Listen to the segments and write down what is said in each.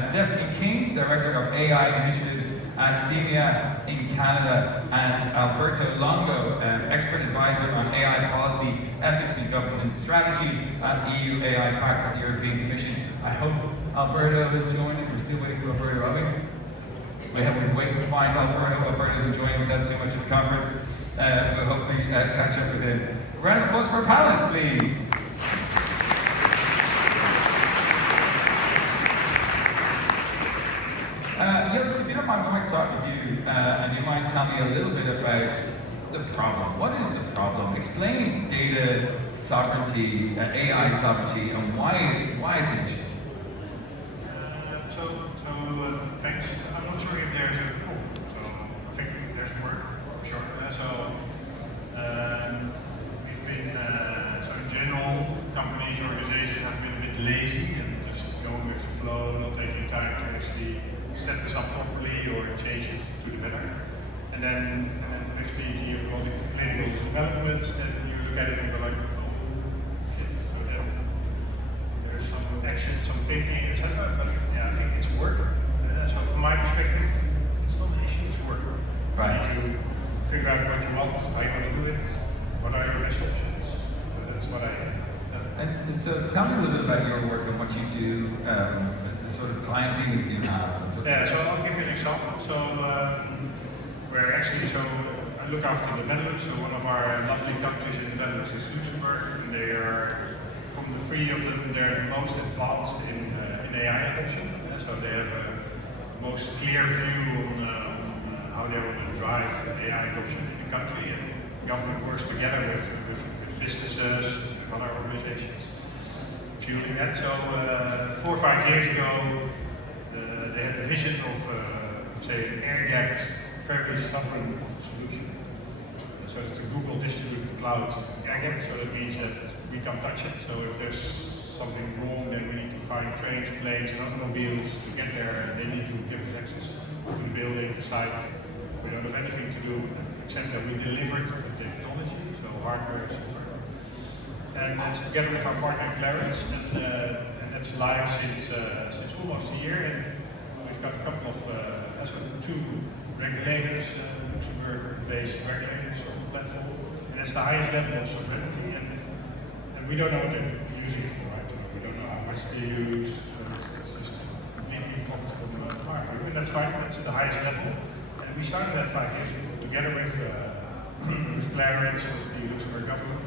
Stephanie King, Director of AI Initiatives at CEIMIA in Canada, and Alberto Longo, Expert Advisor on AI Policy, Ethics and Government Strategy at EU AI Pact at the European Commission. I hope Alberto has joined us. We're still waiting for Alberto, are we? We have been waiting to find Alberto. Alberto's enjoying himself too much at the conference. We'll hopefully catch up with him. A round of applause for our panelists, please. Joost, if you don't mind, we might start with you, and you might tell me a little bit about the problem. What is the problem? Explain data sovereignty, AI sovereignty, and why is it an issue? Thanks. I'm not sure if there's a problem. So I think there's work for sure. We've been in general, companies, organizations have been a bit lazy and just going with the flow, not taking time to actually set this up properly or change it to the better. And then with the geopolitical developments, then you look at it and go like, oh shit. So then there's some action, some thinking, etc. But yeah, I think it's work. So from my perspective, it's not an issue, it's work. Right. You need to figure out what you want, how you want to do it, what are your best options. That's what I And so tell me a little bit about your work and what you do, the sort of client dealings you have. Yeah, so I'll give you an example. So I look after the BeNeLux, so one of our lovely countries in the BeNeLux is Luxembourg, and they are, from the three of them, they're the most advanced in AI adoption. So they have a most clear view on how they want to drive AI adoption in the country, and the government works together with businesses, with other organizations, fueling that. So 4 or 5 years ago, they had the vision of, say, an air-gapped, very sovereign solution. So it's a Google distributed cloud air-gapped, so that means that we can't touch it. So if there's something wrong, then we need to find trains, planes, and automobiles to get there, and they need to give us access to the building, the site. We don't have anything to do except that we delivered the technology, so hardware and software. And that's together with our partner Clarence, and that's live since almost a year. And we've got a couple of, two regulators, Luxembourg-based regulators on the platform, and it's the highest level of sovereignty. And we don't know what they're using it for, right? We don't know how much they use, so it's just completely blocked from the market. And that's fine, that's at the highest level. And we started that 5 years ago together with Clarence, with the Luxembourg government.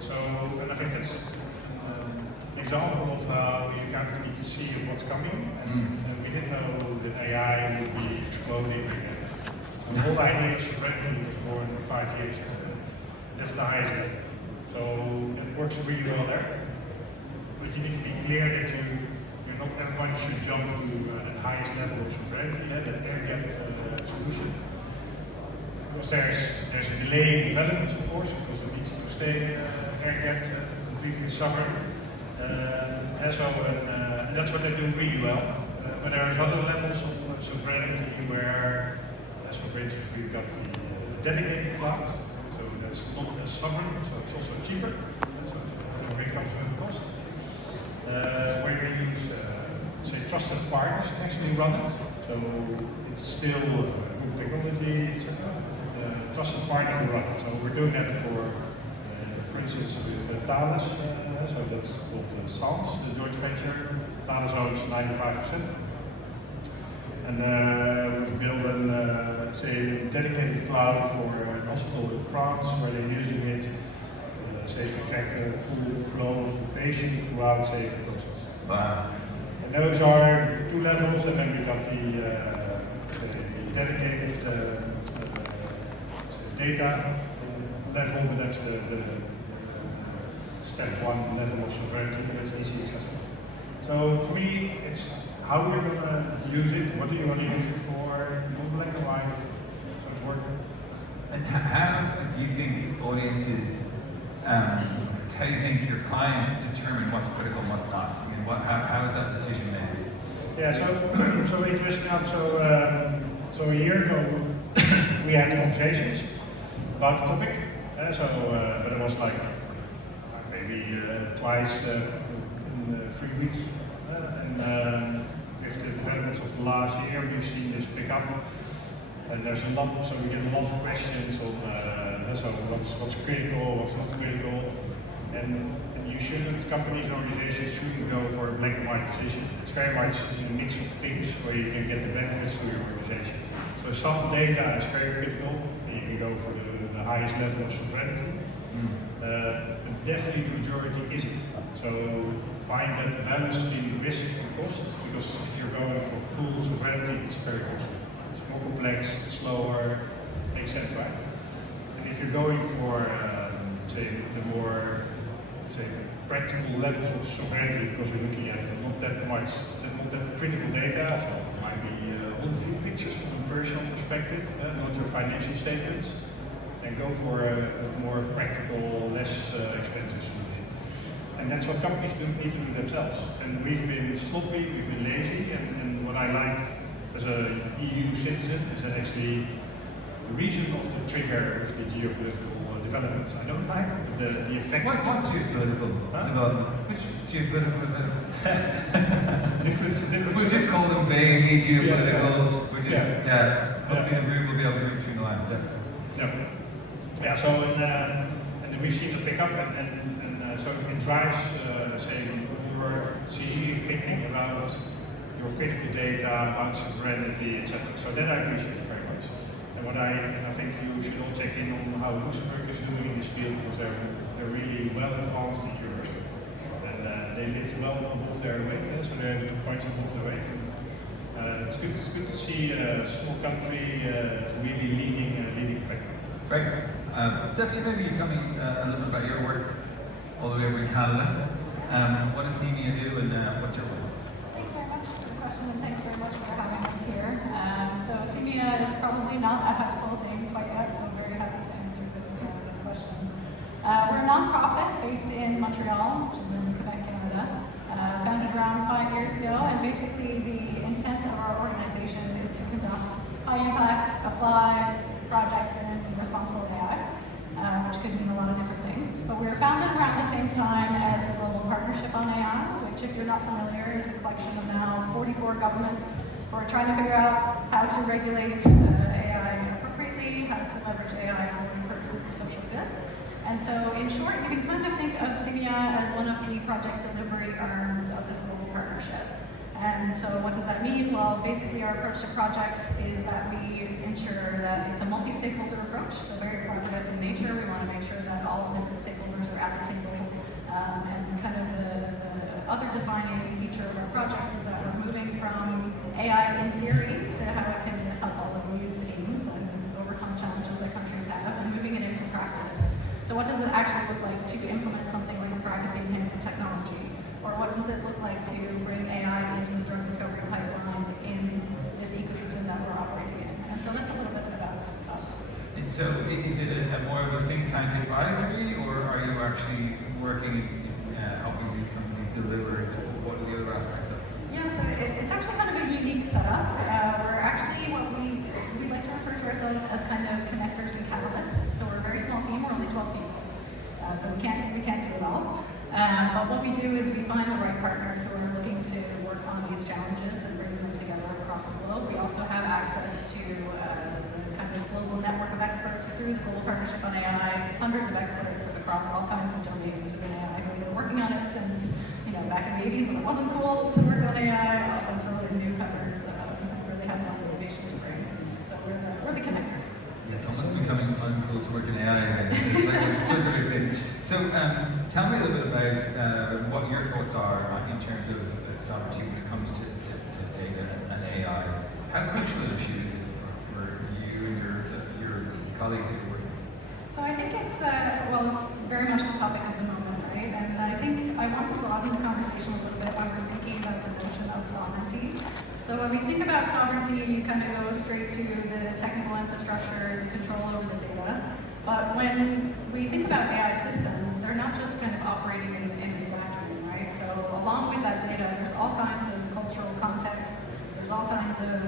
So, and I think that's an example of how you kind of need to see what's coming. And we didn't know that AI would be exploding. So the whole idea of sovereignty was born 5 years ago. That's the highest level. So it works really well there. But you need to be clear that not everyone should jump to the highest level of sovereignty, that air-gapped solution. Because there's a delay in development, of course, because it needs to stay air-gapped, completely sovereign. And that's what they do really well. But there are other levels of sovereignty where, for instance, we've got the dedicated cloud. So that's not as sovereign, so it's also cheaper. So it comes with a cost. Where you use, say, trusted partners to actually run it. So it's still good technology, etc. Trusted partners who run it. So we're doing that for instance, with Thales. So that's called SANS, the joint venture. Thales owns 95%. And we've built a dedicated cloud for an hospital in France, where they're using it, to track the full flow of the patient throughout, the process. Wow. And those are 2 levels, and then we got the dedicated data level, but that's the step 1 level of sovereignty, and it's easily accessible. So for me, it's how we're going to use it, what do you want to use it for, not black and white, so it's working. And how do you think audiences, how do you think your clients determine what's critical and what's not? I mean, how is that decision made? Yeah, so interesting enough, so a year ago we had conversations about the topic, but it was like maybe twice in 3 weeks. And the last year, we've seen this pick up. And there's a lot, so we get a lot of questions on so what's critical, what's not critical. And you shouldn't, companies and organizations shouldn't go for a black and white decision. It's very much a mix of things where you can get the benefits for your organization. So some data is very critical, and you can go for the highest level of sovereignty. But definitely the majority isn't. So find that balance between risk and cost, because if you're going for full sovereignty, it's very costly. It's more complex, it's slower, makes sense, right? And if you're going for, say, the more, say, practical levels of sovereignty, because we're looking at not that critical data, so it might be whole pictures from a personal perspective, not your financial statements, and go for a more practical, less expensive solution. And that's what companies need to do themselves. And we've been sloppy, we've been lazy, and what I like as a EU citizen is that actually the reason of the trigger of the geopolitical developments, I don't like the effect. What geopolitical developments? Which geopolitical developments? different We'll just call them vaguely geopolitical. Hopefully the room will be able to read through the lines. Yeah, so and we've seen the pickup, and so it drives, say, your strategic thinking about your critical data, about sovereignty, etc. So that I appreciate very much. And I think you should all check in on how Luxembourg is doing in this field, because they're really well advanced in Europe, and they live well above their weight, so they're the points above their weight. It's good to see a small country really leading back. Great. Stephanie, maybe you tell me a little bit about your work all the way over in Canada. What does CEIMIA do, and what's your role? Thanks very much for the question, and thanks very much for having us here. So CEIMIA is probably not a household name quite yet, so I'm very happy to answer this question. We're a nonprofit based in Montreal, which is in Quebec, Canada. Founded around 5 years ago, and basically the intent of our organization is to conduct high-impact, applied projects in responsible AI, which could mean a lot of different things. But we were founded around the same time as the Global Partnership on AI, which, if you're not familiar, is a collection of now 44 governments who are trying to figure out how to regulate AI appropriately, how to leverage AI for purposes of social good. And so, in short, you can kind of think of CEIMIA as one of the project delivery arms of this global partnership. And so what does that mean? Well, basically our approach to projects is that we ensure that it's a multi-stakeholder approach, so very collaborative in nature. We want to make sure that all different stakeholders are at the table. And kind of the other defining feature of our projects is that we're moving from AI in theory to how it can help all of these aims and overcome challenges that countries have, and moving it into practice. So what does it actually look like to implement something like a privacy-enhancing technology? Or what does it look like to bring AI into the drug discovery pipeline in this ecosystem that we're operating in? And so that's a little bit about us. And so is it a more of a think tank advisory, or are you actually working, helping these companies deliver? What are the other aspects of it? Yeah, so it's actually kind of a unique setup. We're actually what we like to refer to ourselves as kind of connectors and catalysts. So we're a very small team, we're only 12 people. So we can't do it all. But what we do is we find the right partners who are looking to work on these challenges and bring them together across the globe. We also have access to the kind of global network of experts through the Global Partnership on AI, hundreds of experts across all kinds of domains within AI who have been working on it since, back in the 80s when it wasn't cool to work on AI, up until the newcomers really have a lot of innovation to bring. So we're the connectors. Yeah, it's almost becoming uncool to work in AI again. It's like a circular thing. So tell me a little bit about what your thoughts are in terms of sovereignty when it comes to data and AI. How crucial an issue is it for you and your colleagues that you're working with? So I think it's very much the topic of the moment, right? And I think I want to broaden the conversation a little bit when we're thinking about the notion of sovereignty. So when we think about sovereignty, you kind of go straight to the technical infrastructure, the control over the data. But when we think about AI systems, they're not just kind of operating in this vacuum, right? So along with that data, there's all kinds of cultural context, there's all kinds of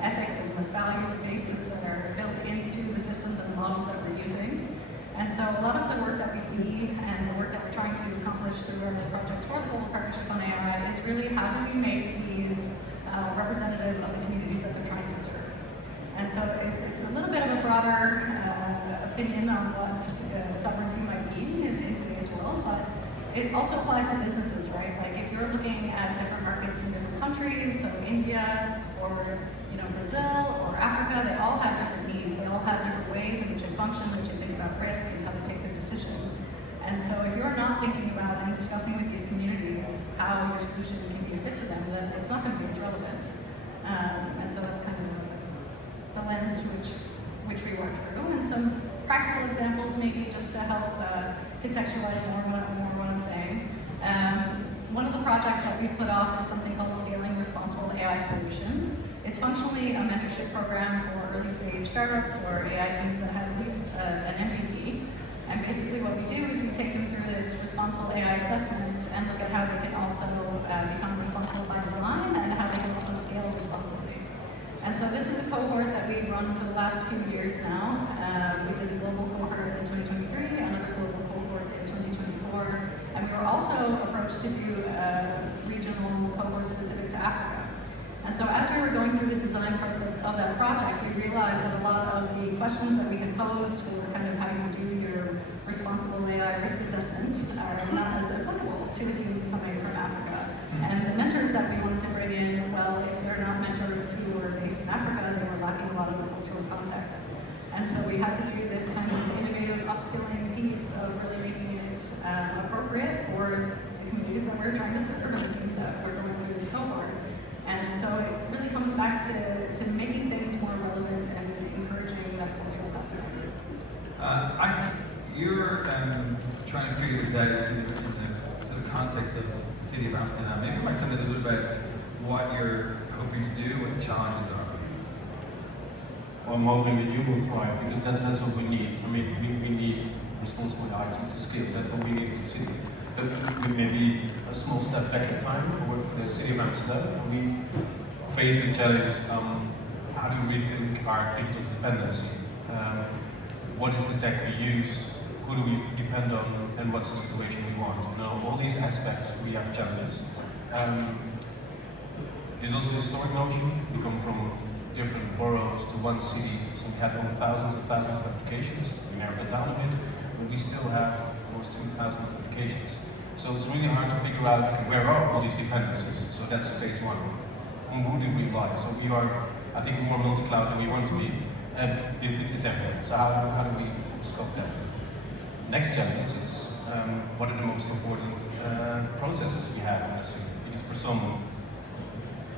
ethics and value bases that are built into the systems and models that we're using. And so a lot of the work that we see and the work that we're trying to accomplish through our projects for the Global Partnership on AI is really how do we make these representative broader opinion on what sovereignty might mean in today's world, but it also applies to businesses, right? Like if you're looking at different markets in different countries, so India or Brazil or Africa, they all have different needs. They all have different ways in which they function, which they think about risk and how they take their decisions. And so if you're not thinking about and discussing with these communities how your solution can be a fit to them, then it's not going to be as relevant. And so that's kind of the lens which we work through. And some practical examples maybe just to help contextualize more what I'm saying. One of the projects that we've put off is something called Scaling Responsible AI Solutions. It's functionally a mentorship program for early stage startups or AI teams that have at least an MVP. And basically what we do is we take them through this responsible AI assessment and look at how they can also become responsible by design and how they can also scale responsibly. And so this is a cohort that we've run for the last few years now. We did a global cohort in 2023, another global cohort in 2024, and we were also approached to do a regional cohort specific to Africa. And so as we were going through the design process of that project, we realized that a lot of the questions that we had posed for kind of how you do your responsible AI risk assessment are not as applicable to the teams coming from Africa. And the mentors that we wanted to bring in, well, if they're not mentors who are based in Africa, they were lacking a lot of the cultural context. And so we had to do this kind of innovative upskilling piece of really making it appropriate for the communities that we're trying to serve and the teams that we're going through this cohort. And so it really comes back to making things more relevant and encouraging that cultural aspect. You're trying to figure this out in the sort of context of the city of Amsterdam. Maybe you might tell me a little bit about what you're hoping to do, what the challenges are. Well, I'm hoping that you will thrive, because that's what we need. I mean, we need responsible AI to scale. That's what we need to see. But maybe a small step back in time. I work for the city of Amsterdam, and we face the challenge: how do we rethink our digital dependency? What is the tech we use? Who do we depend on? And what's the situation we want? Now, all these aspects, we have challenges. There's also the historic notion. We come from different boroughs to one city, so we have thousands and thousands of applications. We narrowed it down a bit, but we still have almost 2,000 applications. So it's really hard to figure out, okay, where are all these dependencies? So that's phase one. On who do we rely? So we are, I think, more multi-cloud than we want to be, and it's everywhere. So how do we scope that? Next challenge is, what are the most important processes we have in the city? Because for some,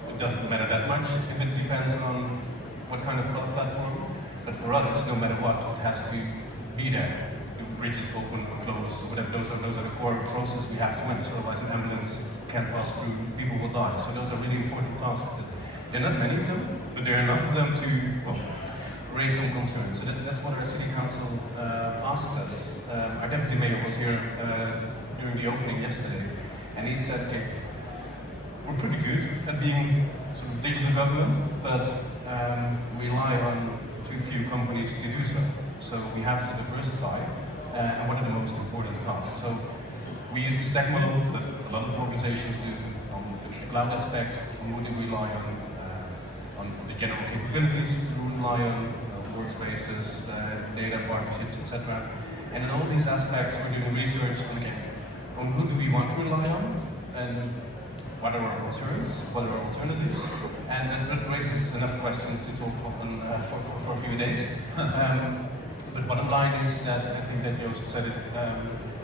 it doesn't matter that much if it depends on what kind of platform, but for others, no matter what, it has to be there. Bridges open or close, whatever, those are the core processes we have to manage. Otherwise, an ambulance can't pass through, people will die. So those are really important tasks. There are not many of them, but there are enough of them to raise some concerns. So that's what our city council asked us. Our deputy mayor was here during the opening yesterday, and he said, okay, we're pretty good at being sort of digital government, but we rely on too few companies to do so. So we have to diversify. And what are the most important tasks? So we use the stack model that a lot of organizations do on the cloud aspect. Who do we rely on the general capabilities? Who rely on workspaces, data partnerships, etc. And in all these aspects, we're doing research on who do we want to rely on, and what are our concerns, what are our alternatives, and that raises enough questions to talk for a few days. But bottom line is that I think that Joost said it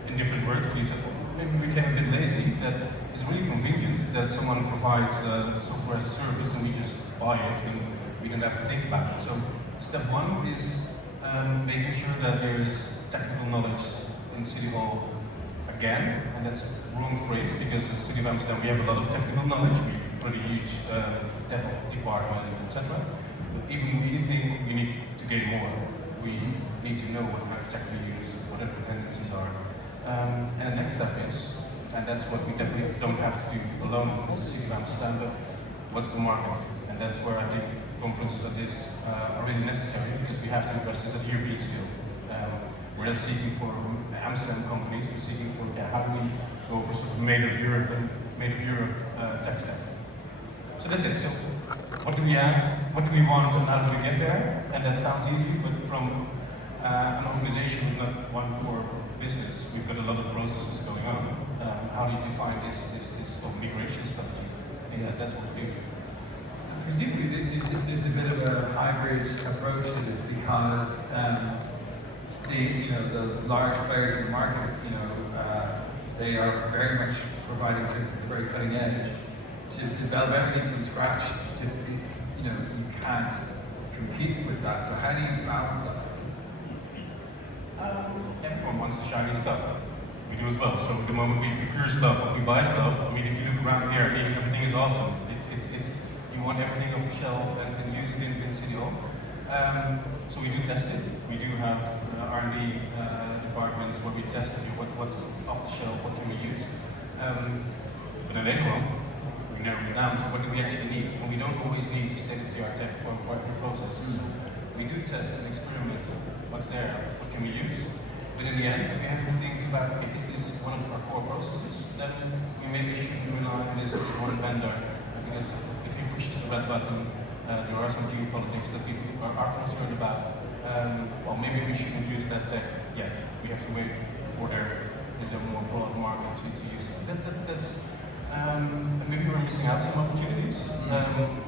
in different words, but he said, maybe we became a bit lazy, that it's really convenient that someone provides software as a service and we just buy it and we don't have to think about it. So step one is making sure that there is technical knowledge in City Hall again, and that's the wrong phrase because as City of Amsterdam we have a lot of technical knowledge, we've got a huge development department, etc. But even we think we need to gain more. We need to know what kind of tech we use, what the dependencies are. And the next step is, and that's what we definitely don't have to do alone as a city of Amsterdam, but what's the market? And that's where I think conferences like this are really necessary because we have to address this at European scale. We're not seeking for Amsterdam companies, we're seeking for how do we go for sort of made of Europe tech stack. So that's it. So what do we have, what do we want, and how do we get there? And that sounds easy, but from an organization with not one core business, we've got a lot of processes going on. How do you define this migration strategy? I think that's what we do. Presumably, there's a bit of a hybrid approach to this because the large players in the market, they are very much providing services at the very cutting edge. To develop everything from scratch, you can't compete with that. So how do you balance that? Everyone wants the shiny stuff. We do as well. So the moment we procure stuff, or we buy stuff, I mean, if you look around here, everything is awesome. It's you want everything off the shelf and use it in City Hall. So we do test it. We do have R&D departments where we test it. What's off the shelf, what can we use? But then later on, we narrow it down to what do we actually need. And we don't always need the state-of-the-art tech for every process. So we do test and experiment. What's there? What can we use? But in the end, we have to think about, okay, is this one of our core processes? Then we maybe should rely on this one vendor. Because if you push the red button, there are some geopolitics that people are concerned about. Well, maybe we shouldn't use that tech yet. We have to wait for there is a more broad market to use it. Maybe we're missing out some opportunities,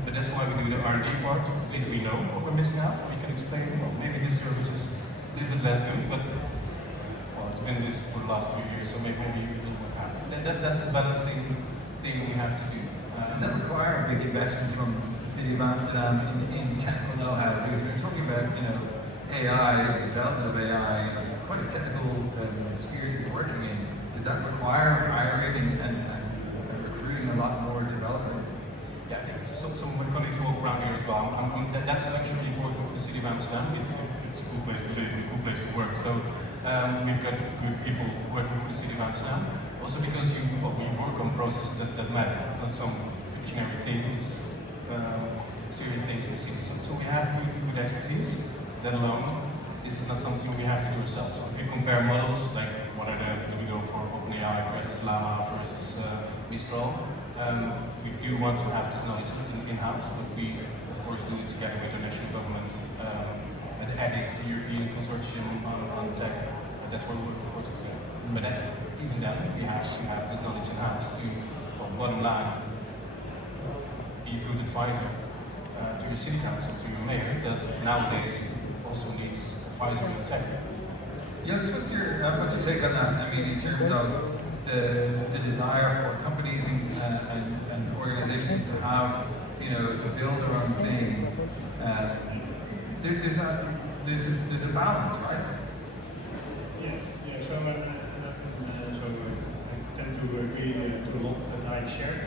but that's why we do the R&D part. At least we know what we're missing out. We can explain, well, maybe this service is a little bit less good, but well, it's been this for the last few years, so maybe we will work out. That's the balancing thing we have to do. Does that require a big investment from the City of Amsterdam in technical know-how? Because we're talking about, AI, the development of AI, it's quite a technical sphere to be working in. Does that require hiring and recruiting a lot more developers? Yeah, so my colleagues walk around here as well. That's actually important for the City of Amsterdam. It's a cool place to live and a cool place to work. So we've got good people working for the City of Amsterdam. Also because we work on processes that matter. It's not some fictionary thing, it's serious things in the city. So we have good expertise. That alone, this is not something we have to do ourselves. So if you compare models, like what do we go for OpenAI versus Llama versus Mistral, we do want to have this knowledge in-house, but we of course do it together with the national government and add it to the European consortium on tech. That's where we work of course together. But even then, we have this knowledge in-house to, well, bottom line, be a good advisor to your city council, to your mayor, that nowadays also needs advisory on tech. Yes, what's your take on that? I mean, in terms of the desire for companies and organizations to have, to build their own things. There's a balance, right? Yeah. So I tend to agree to a lot that I shared.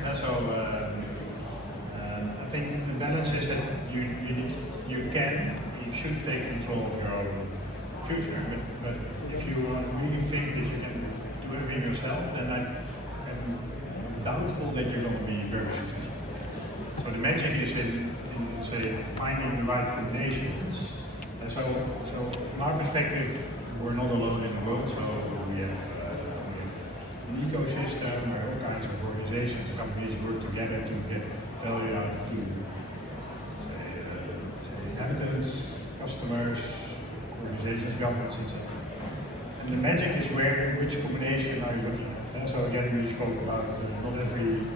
I think the balance is that you should take control of your own future. But if you really think that you can do everything yourself, then I'm doubtful that you're going to be very successful. So the magic is in say, finding the right combinations. And so from our perspective, we're not alone in the world. So we have an ecosystem where all kinds of organizations, companies work together to get value out to inhabitants, customers, organizations, governments, etc. And the magic is which combination are you looking at? And so again, we spoke about not every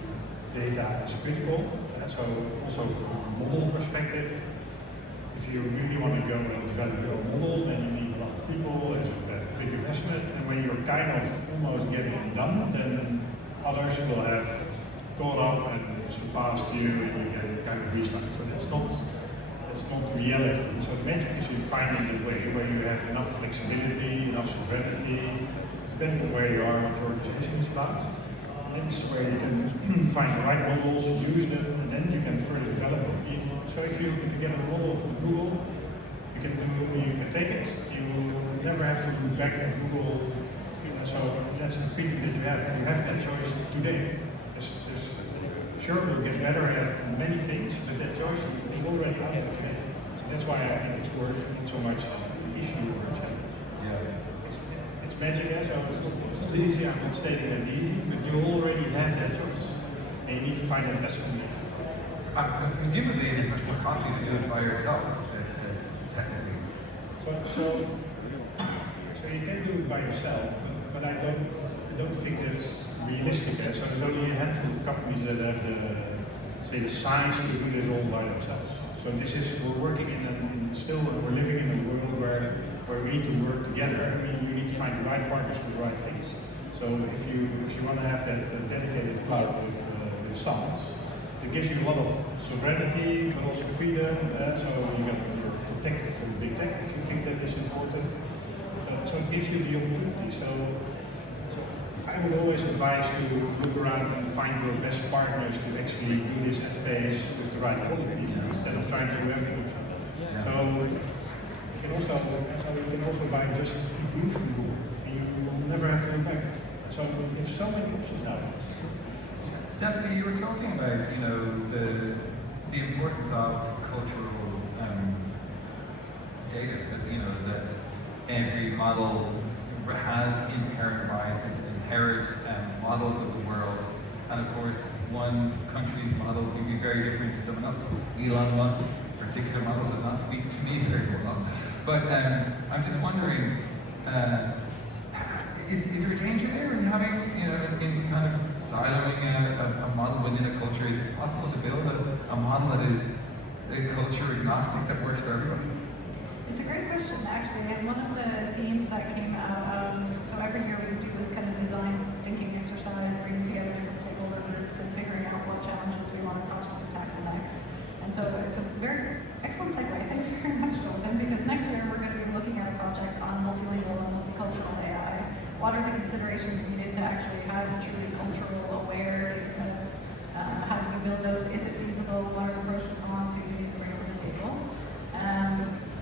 data is critical. And so also from a model perspective, if you really want to go and develop your own model, then you need a lot of people, there's a big investment, and when you're kind of almost getting it done, then others will have caught up and surpassed you, and you can kind of restart. So that's not reality. So the magic is in finding a way where you have enough flexibility, enough sovereignty, depending on where you are, what your organization is about. That's where you can find the right models, use them, and then you can further develop them. So if you get a model from Google, you can take it. You never have to go back at Google. So that's the freedom that you have. You have that choice today. Sure, we'll get better at many things, but that choice is already out there today. So that's why I think it's worth so much an issue or a challenge. Yeah. It's magic, so it's not easy. I'm not stating that easy, but you already have that choice. And you need to find the best combination. presumably it is much more costly to do it by yourself, technically. So you can do it by yourself, but I don't think that's realistic. So there's only a handful of companies that have the science to do this all by themselves. So we're working we're living in a world where we need to work together. I mean, you need to find the right partners for the right things. So if you want to have that dedicated cloud with SaaS, it gives you a lot of sovereignty, but also freedom. So you're protected from big tech if you think that is important. So it gives you the opportunity. So I would always advise to look around and find your best partners to actually do this at pace with the right quality instead of trying to do everything. Yeah. So you can also buy just use Google. You will never have to go back. So there's so many options now. Stephanie, you were talking about, the importance of cultural data, that every model has inherent biases, inherent models of the world, and of course, one country's model can be very different to someone else's. Elon Musk's particular model does not speak to me very well, but I'm just wondering, is there a danger there in having, in kind of siloing a model within a culture? Is it possible to build a model that is culture agnostic that works for everybody? It's a great question, actually, and one of the themes that came out of, so every year we would do this kind of design thinking exercise, bringing together different stakeholder groups and figuring out what challenges we want our projects to tackle next. And so it's a very excellent segue. Thanks very much, Jonathan, because next year we're going to be looking at a project on multilingual and multicultural AI. What are the considerations needed to actually have truly cultural aware data sets? How do you build those? Is it feasible? What are the pros and cons you need to bring to the table?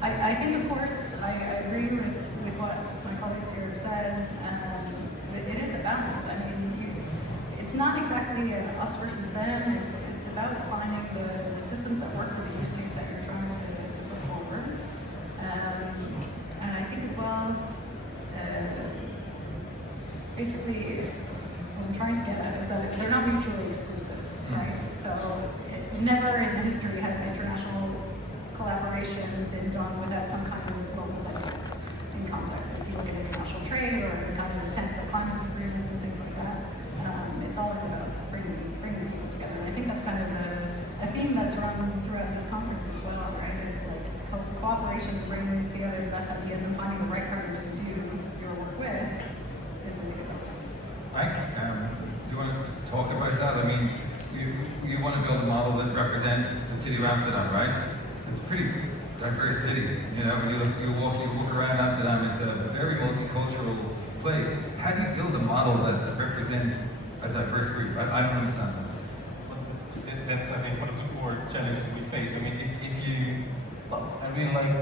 I think, of course, I agree with what my colleagues here have said. It is a balance. I mean, it's not exactly us versus them. It's about finding the systems that work for the use case that you're trying to put forward. And I think as well, basically, what I'm trying to get at is that they're not mutually exclusive, right? So never in the history has international collaboration been done without some kind of local benefit in context. If you look at international trade or kind of intense climate agreements and things like that, it's always about bringing people together. And I think that's kind of a theme that's run throughout this conference as well, right? Is like cooperation, bringing together the best ideas and finding the right partners to do your work with is the way to go. Mike, do you want to talk about that? I mean, you want to build a model that represents the city of Amsterdam, right? It's a pretty diverse city. When you walk around Amsterdam, it's a very multicultural place. How do you build a model that represents a diverse group? I don't understand that. That's, I think, one of the core challenges we face. I mean, I really like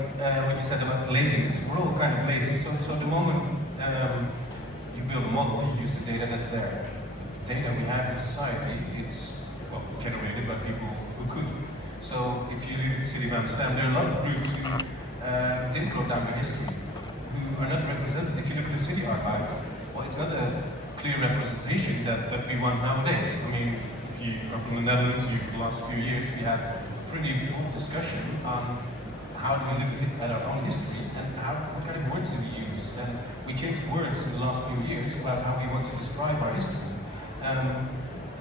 what you said about laziness. We're all kind of lazy. So the moment you build a model, you use the data that's there. The data we have in society, it's generated by people who could. So if you look at the city of Amsterdam, there are a lot of groups who didn't go down the history, who are not represented. If you look at the city archive, well, it's not a clear representation that we want nowadays. I mean, if you are from the Netherlands, for the last few years, we had a pretty broad discussion on how do we look at our own history and what kind of words do we use. And we changed words in the last few years about how we want to describe our history.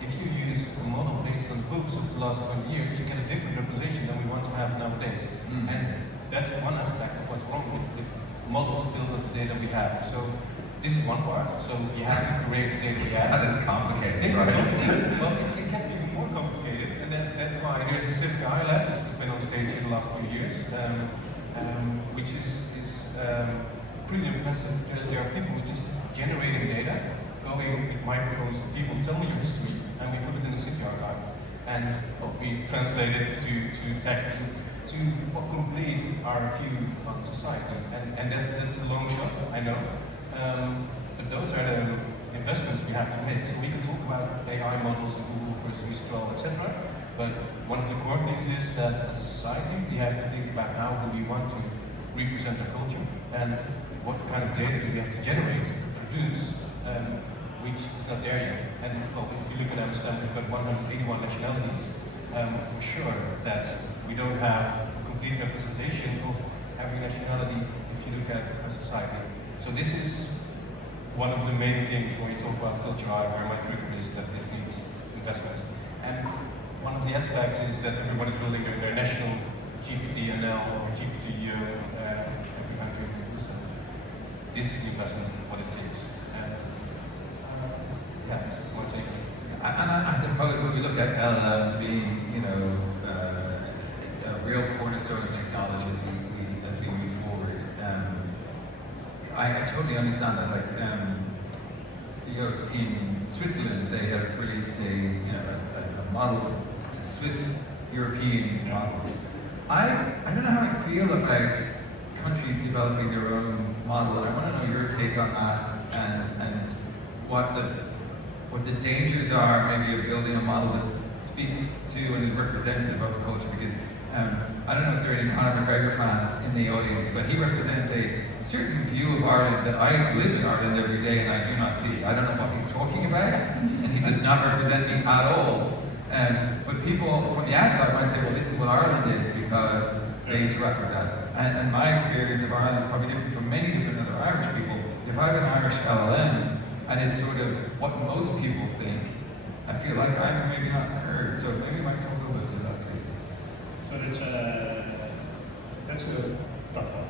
If you use a model based on books of the last 20 years, you get a different representation than we want to have nowadays. And that's one aspect of what's wrong with models built on the data we have. So this is one part. So you have to create the data we have. That is complicated, Well, right? it gets even more complicated, and that's why there's the Civic AI Lab that's been on stage in the last few years, which is pretty impressive. There are people who just generating data, going with microphones to people, telling your history, and we put it in the city archive. And we translate it to text to complete our view on society. And that's a long shot, I know. But those are the investments we have to make. So we can talk about AI models in Google versus Mistral, etc. But one of the core things is that as a society, we have to think about how do we want to represent our culture and what kind of data do we have to generate to produce, which is not there yet. And if you look at Amsterdam, we've got 181 nationalities, for sure that we don't have a complete representation of every nationality if you look at a society. So this is one of the main things when we talk about culture, where my criticism is that this needs investment. And one of the aspects is that everybody's building their national GPT-NL or GPT every country. So this is the investment, what it takes. And yeah, this is my take. And I suppose when we look at LLMs being, you know, a real cornerstone of technology as we move forward, I totally understand that. Like, Joost, in Switzerland, they have released a model, it's a Swiss-European model. I don't know how I feel about countries developing their own model, and I want to know your take on that and what the dangers are maybe of building a model that speaks to and is representative of a culture, because I don't know if there are any Conor McGregor fans in the audience, but he represents a certain view of Ireland that I live in Ireland every day and I do not see. I don't know what he's talking about, and he does not represent me at all. But people from the outside might say, well, this is what Ireland is because they interact with that. And my experience of Ireland is probably different from many different other Irish people. If I have an Irish LLM, and it's sort of what most people think, I feel like I'm maybe not heard. So maybe you might talk a little bit to that, please. So that's a tough one.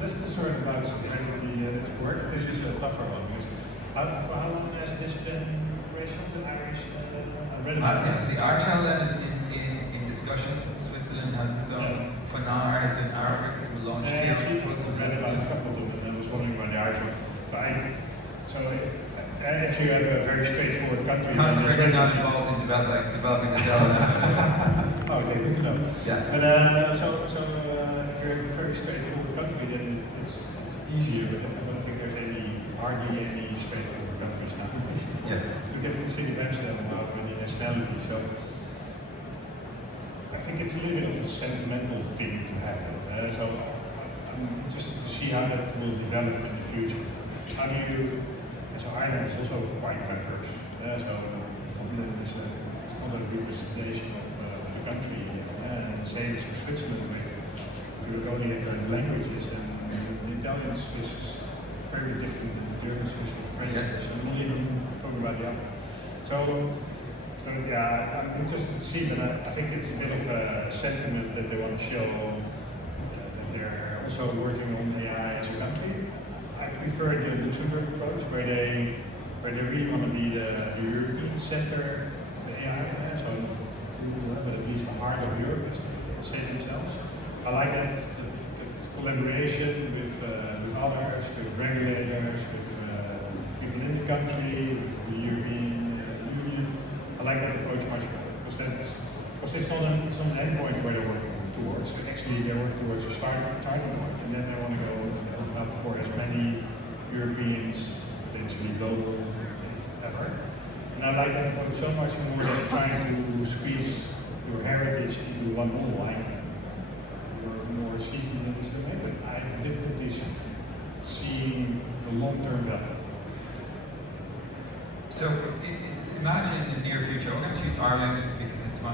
Less concerned about sovereignty at work. This is a tougher one. Because for how long has this been operational, the Irish? Yes, the Irish LLM is in discussion. Switzerland has its own fanards in Arabic that were launched here. I read about a couple of them, and I was wondering about the Irish one. So if you have a very straightforward country, Conor McGregor is not involved in developing the LLM. Okay, good to know. Yeah. But so if you have a very straightforward country, then it's easier. But I don't think there's hardly any straightforward countries now. Yeah. You get to see Amsterdam about many nationalities, so I think it's a little bit of a sentimental thing to have. So just to see how that will develop in the future. How do you? So Ireland is also quite diverse. So it's not a representation of the country. And same as for Switzerland, if you look only at the languages, and the Italian Swiss is very different than the German Swiss or French Swiss. I'm not even talking about the other. So yeah, I'm interested to see, but I think it's a bit of a sentiment that they want to show that they're also working on AI as a country. I prefer the Luxembourg approach, where they really want to be the European center of the AI, so but at least the heart of Europe, as they say themselves. I like that collaboration with others, with regulators, with people in the country, with the European Union. I like that approach much better, because it's not an endpoint where they're working towards. Actually, they're working towards a starting point, and then they want to go out for as many Europeans, potentially global, if ever. And I like that approach so much more than trying to squeeze your heritage into one model. You're more seasoned in this way, but I have difficulties seeing the long-term value. So imagine in the near future, I'm going to choose Ireland because it's my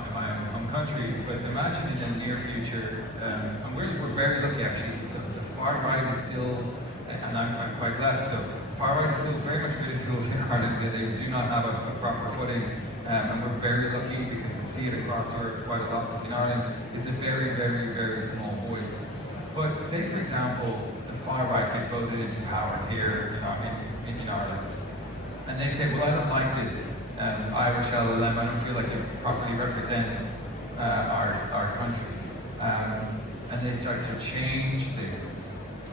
home country, but imagine in the near future, and we're very lucky actually, the far right is still, and I'm quite left, so the far right is still very much ridiculed in Ireland. They do not have a proper footing, and we're very lucky because we see it across Europe quite a lot. In Ireland, it's a very, very, very small voice. But say for example, the far right gets voted into power here in Ireland. And they say, well, I don't like this Irish LLM. I don't feel like it properly represents our country. And they start to change things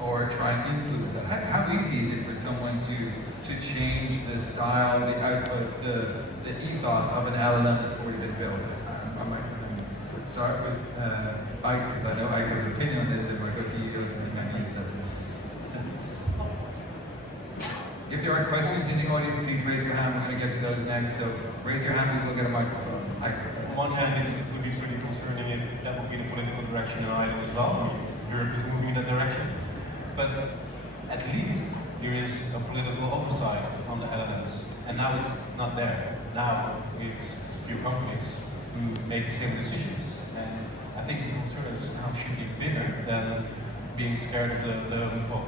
or try and influence that. How easy is it for someone to change the style, the output, the ethos of an LLM that's already been built? I might start with Ike, because I know Ike has an opinion on this, and we'll go to you, and then you stuff. If there are questions in the audience, please raise your hand. We're going to get to those next. So raise your hand and we'll get a microphone. On one hand, it would be pretty concerning if that would be the political direction in Ireland as well. Europe is moving in that direction. But at least there is a political oversight on the LLMs. And now it's not there. Now it's a few companies make the same decisions. And I think the concerns now should be bigger than being scared of the political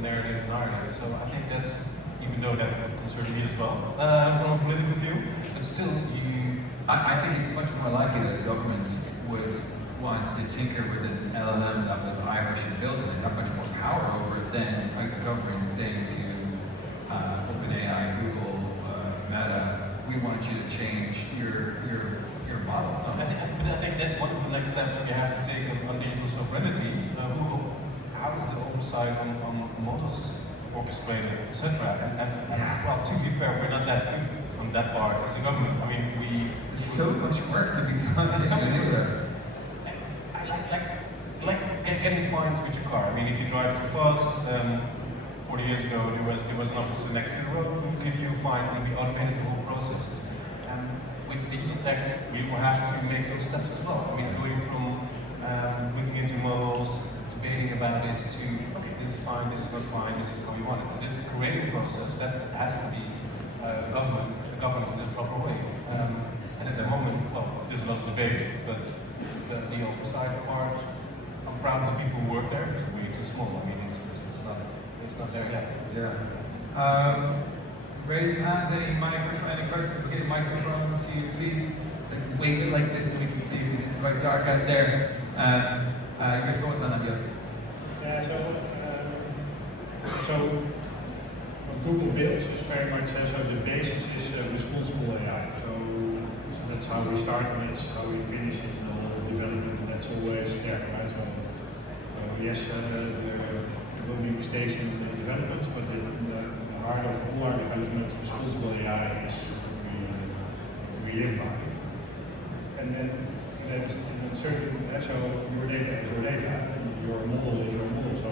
narrative in Ireland. So I think that's, even though that concerns me as well, from a political view, but still I think it's much more likely that the government would want to tinker with an LLM that was Irish and built it and have much more power over it than a government saying to OpenAI, Google, Meta, we want you to change your model. I think that's one of the next steps we have to take on digital sovereignty. How is the oversight on models orchestrated, etc. And well, to be fair, we're not that good on that part as a government. I mean, there's so much work to be done. Like getting fines with your car. I mean, if you drive too fast, 40 years ago there was an officer next to the road who would give you a fine and we automated the whole process. With digital tech, we will have to make those steps as well. I mean, going from looking into models, debating about it, to okay, this is fine, this is not fine, this is how we want it. The creative process that has to be governed in a proper way. And at the moment, well, there's a lot of debate, but the oversight part, I'm proud of the people who work there, it's way too small. I mean, it's not there yet. Yeah. Raise hands, any person who get a microphone to you, please. Wave it like this so we can see you, because it's quite dark out there. Your thoughts on it, yes? Yeah, so what Google builds is very much, so the basis is responsible AI. So that's how we start and that's how we finish it in all development, and that's always there, right? So yes, there will be mistakes in the development, but the heart of all our development, responsible AI, is we live by it. And then certain, so your data is your data, your model is your model, so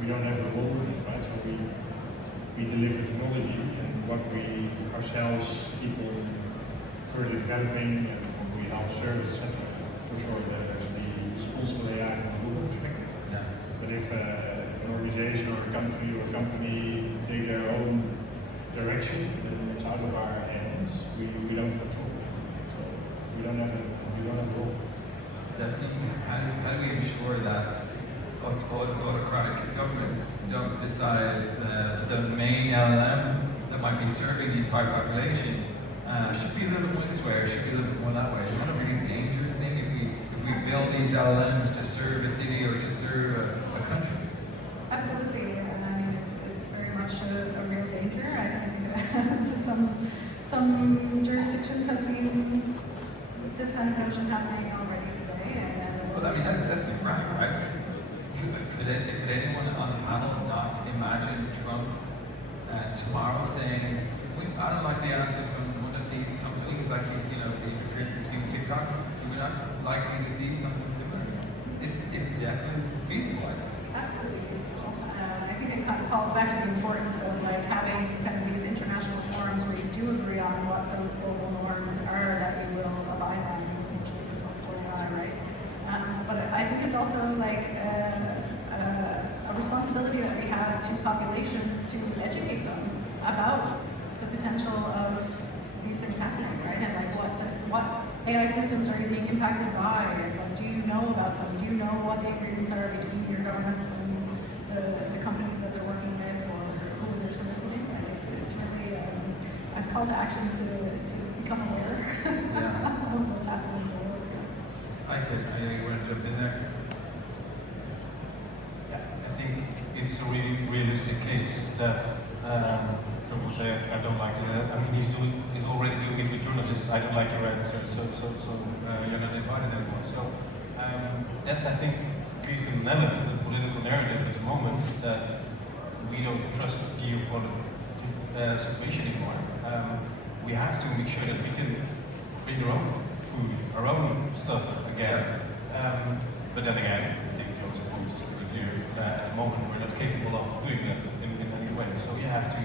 we don't have a role in it, right? So we deliver technology and what we ourselves, people further developing, and we help service, etc. For sure, there's the responsible AI from a Google perspective. Yeah. But if an organization or a country or a company take their own direction, then it's out of our hands. We don't control it. So we don't have a role. Definitely. How do we ensure that autocratic governments don't decide the main LLM that might be serving the entire population should be a little bit more this way or should be a little bit more that way? It's not a really dangerous thing if we build these LLMs to serve a city or to serve a country. Absolutely, and I mean it's very much a real danger. I think some jurisdictions have seen this kind of notion happening already today. Well, I mean that's the frank, right? Could anyone on the panel not imagine Trump tomorrow saying, I don't like the answer from one of these companies, like the appearance we've seen TikTok. We're not likely to see something similar. It's definitely feasible, I think. Absolutely feasible. I think it kind of calls back to the importance of having kind of these international forums where you do agree on what those global norms are that you will abide by in essentially just what's going on, right? But I think it's also a responsibility that we have to populations to educate them about the potential of these things happening, right? And what AI systems are you being impacted by? And do you know about them? Do you know what the agreements are between your governments and the companies that they're working with or who they're soliciting? And it's really a call to action to become aware of what's happening in the world. I want to jump in there. Yeah, I think it's a really realistic case that Trump will say, I don't like it. I mean, he's already doing it with journalists. I don't like your answer, so you're not invited anymore. So that's, I think, at least in the Netherlands, the political narrative at the moment that we don't trust the geopolitical situation anymore. We have to make sure that we can bring our own food, our own stuff again. But then again, I think the also point is clear. At the moment, we're not capable of doing that in any way. So you have to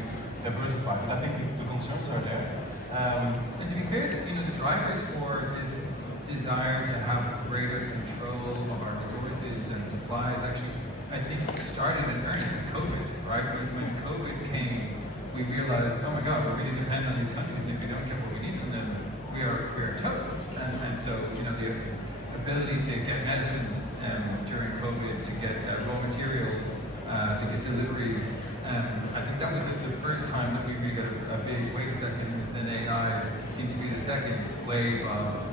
diversify. And I think the concerns are there. And to be fair, the drivers for this desire to have greater control of our resources and supplies actually, I think, started in earnest with COVID, right? When COVID came, we realized, oh my God, we're going to depend on these countries, and if we don't get what we need from them, we are toast. And so, you know, the ability to get medicines during COVID, to get raw materials, to get deliveries. I think that was the first time that we got a big wave second, and AI seemed to be the second wave of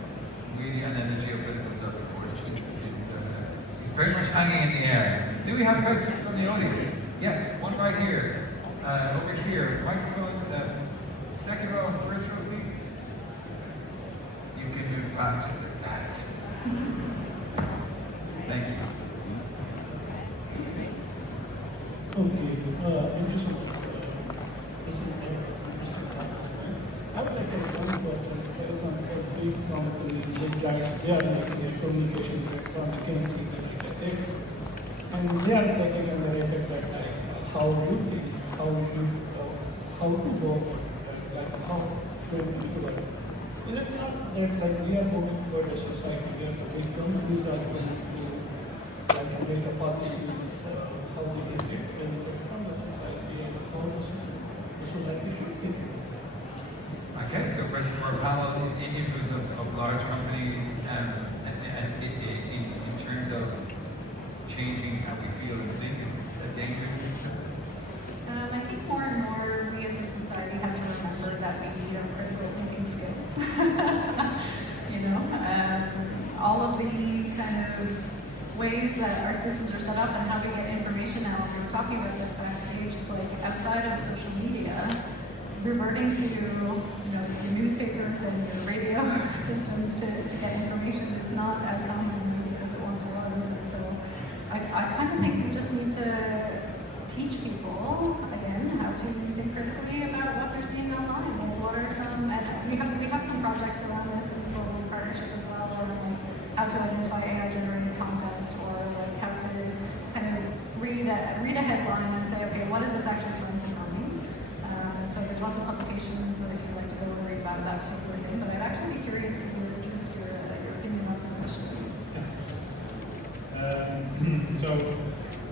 really, and then the geopolitical stuff, of course, it's very much hanging in the air. Do we have questions from the audience? Yes, one right here, over here, microphones, second row and first row, please. You can move faster than that. Thank you. Okay, thank you so much. I would like to ask one question. For example, big company, big guys, they are making a communication platform against Internet X, and they are taking a narrative that like how you think, how to go, like how to do it. Is it not that like we are moving toward a society where the big companies are going to like make a policies, how they can get benefit from the society and how the society should think. Okay, so question for a panel, the influence of large companies and in terms of changing how we feel and think, is a danger. I think more and more we as a society have to remember that we need our critical thinking skills. You know, all of the kind of ways that our systems are set up and how we get information out. We were talking about this backstage. It's like outside of social media, reverting to your newspapers and your radio systems to get information is not as common as it once was. And so I kind of think we just need to teach people again how to think critically about what they're seeing online. Like what are some, and we have some projects around this in the global partnership as well, or like how to identify AI generated content, or like how to kind of read a headline and say, okay, what is this actually trying to tell me? So there's lots of publications, so if you'd like to go and read about that particular thing, but I'd actually be curious to hear Joost, your opinion on this question. So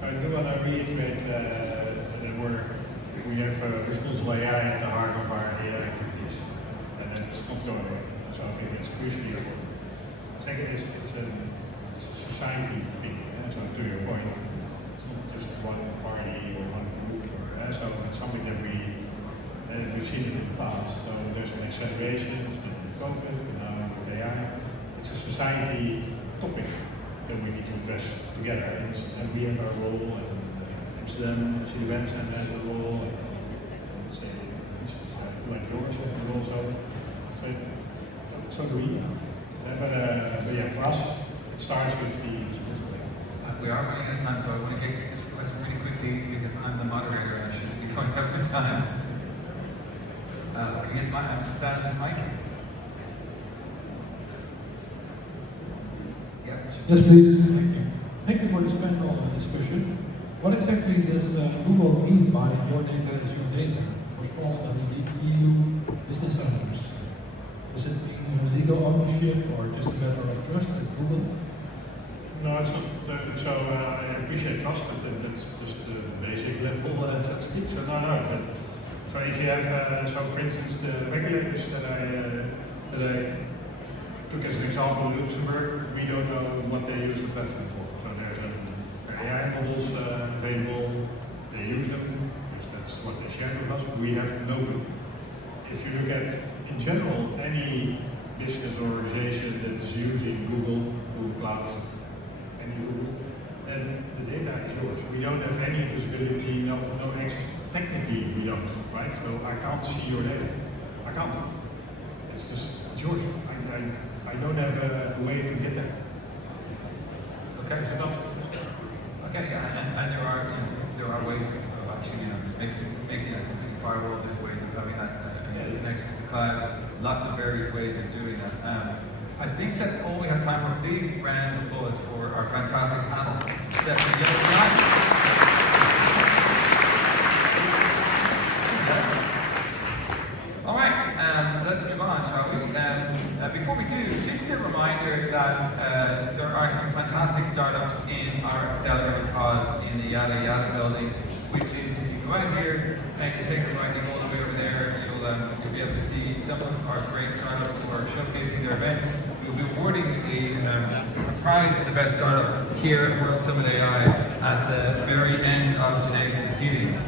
I do want to reiterate that we have responsible AI at the heart of our AI activities, and it's not going away. So I think it's crucially important. Second is it's a society thing. So to your point, it's not just one party or one group, so it's something that we've seen in the past. So there's an acceleration, it's been with COVID, now with AI. It's a society topic that we need to address together. And we have our role, and Amsterdam events and has a role, and I would say like yours have a role. So do we. But yeah, for us, it starts with the We are running out of time, so I want to get this question really quickly because I'm the moderator and I shouldn't be going up in time. Can you get this mic? Yeah. Yes, please. Thank you. Thank you for this panel discussion. What exactly does Google mean by your data is your data for small EU business owners? Does it mean legal ownership or just a matter of trust at Google? No, it's not. So I appreciate trust, but that's just the basic level, so to speak. So no. So if you have, so for instance, the regulators that I took as an example in Luxembourg, we don't know what they use the platform for. So there's AI models available, they use them, because that's what they share with us. We have no clue. If you look at, in general, any business or organization that is using Google Cloud, any Google, then the data is yours. We don't have any visibility, no access. Technically, we don't, right? So I can't see your data. I can't. It's just yours. I don't have a way to get that. Okay, so that's okay, yeah, and there are ways of actually making a complete firewall. There's ways of having that connected to the cloud. Lots of various ways of doing that. I think that's all we have time for. Please round of applause for our fantastic panel. All right, let's move on, shall we? Before we do, just a reminder that there are some fantastic startups in our accelerator pods in the Yada Yada building, which is, if you go out here and you take a right, you go all the way over there, you'll you'll be able to see some of our great startups who are showcasing their events. We'll be awarding a prize for the best startup here at World Summit AI at the very end of today's proceedings.